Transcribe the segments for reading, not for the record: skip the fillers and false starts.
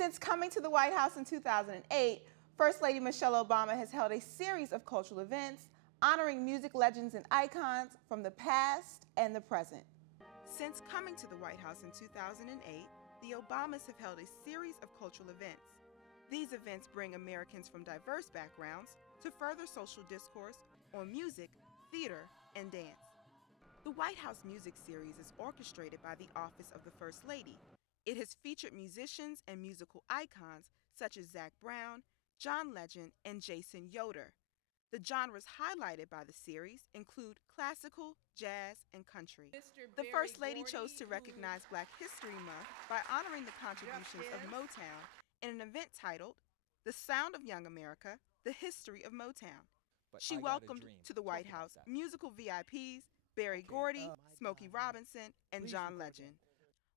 Since coming to the White House in 2008, First Lady Michelle Obama has held a series of cultural events honoring music legends and icons from the past and the present. Since coming to the White House in 2008, the Obamas have held a series of cultural events. These events bring Americans from diverse backgrounds to further social discourse on music, theater, and dance. The White House Music Series is orchestrated by the Office of the First Lady. It has featured musicians and musical icons such as Zac Brown, John Legend, and Jason Yoder. The genres highlighted by the series include classical, jazz, and country. The First Lady chose to recognize Black History Month by honoring the contributions of Motown in an event titled The Sound of Young America, The History of Motown. She welcomed to the White House musical VIPs Berry Gordy, Smokey Robinson, and John Legend.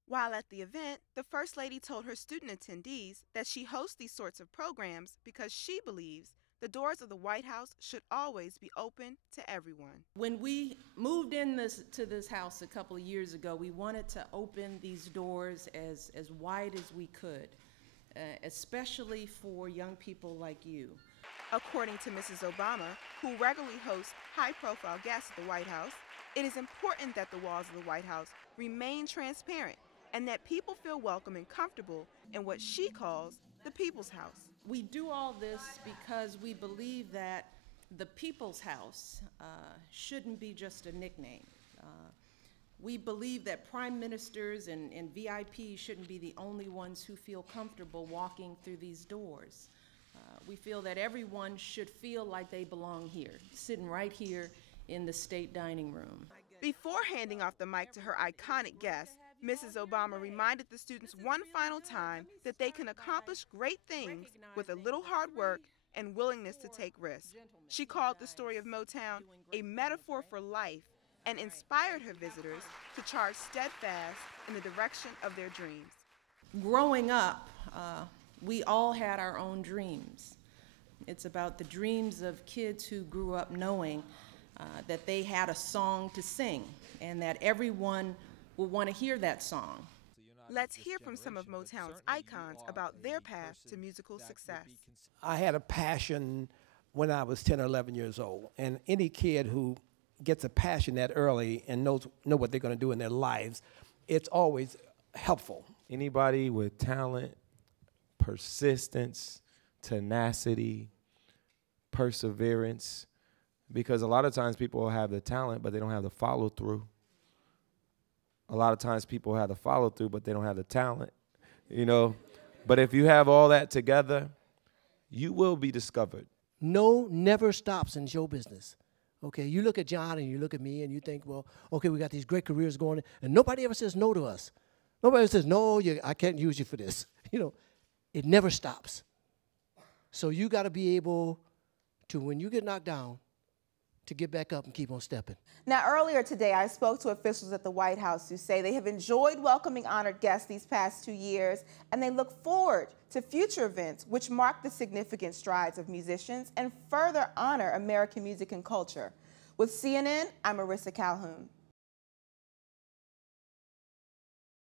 While at the event, the First Lady told her student attendees that she hosts these sorts of programs because she believes the doors of the White House should always be open to everyone. When we moved to this house a couple of years ago, we wanted to open these doors as wide as we could, especially for young people like you. According to Mrs. Obama, who regularly hosts high-profile guests at the White House, it is important that the walls of the White House remain transparent and that people feel welcome and comfortable in what she calls the People's House. We do all this because we believe that the People's House shouldn't be just a nickname. We believe that prime ministers and VIPs shouldn't be the only ones who feel comfortable walking through these doors. We feel that everyone should feel like they belong here, sitting right here in the state dining room. Before handing off the mic to her iconic guest, Mrs. Obama reminded the students one final time that they can accomplish great things with a little hard work and willingness to take risks. She called the story of Motown a metaphor for life and inspired her visitors to charge steadfast in the direction of their dreams. Growing up, we all had our own dreams. It's about the dreams of kids who grew up knowing that they had a song to sing and that everyone will want to hear that song. Let's hear from some of Motown's icons about their path to musical success. I had a passion when I was 10 or 11 years old, and any kid who gets a passion that early and know what they're going to do in their lives, it's always helpful. Anybody with talent, persistence, tenacity, perseverance, because a lot of times people have the talent, but they don't have the follow-through. A lot of times people have the follow-through, but they don't have the talent, you know. But if you have all that together, you will be discovered. No never stops in show business. Okay, you look at John and you look at me and you think, well, okay, we got these great careers going, and nobody ever says no to us. Nobody says, no, I can't use you for this. You know, it never stops. So you got to be able to, when you get knocked down, to get back up and keep on stepping. Now, earlier today, I spoke to officials at the White House who say they have enjoyed welcoming honored guests these past 2 years, and they look forward to future events which mark the significant strides of musicians and further honor American music and culture. With CNN, I'm Marissa Calhoun.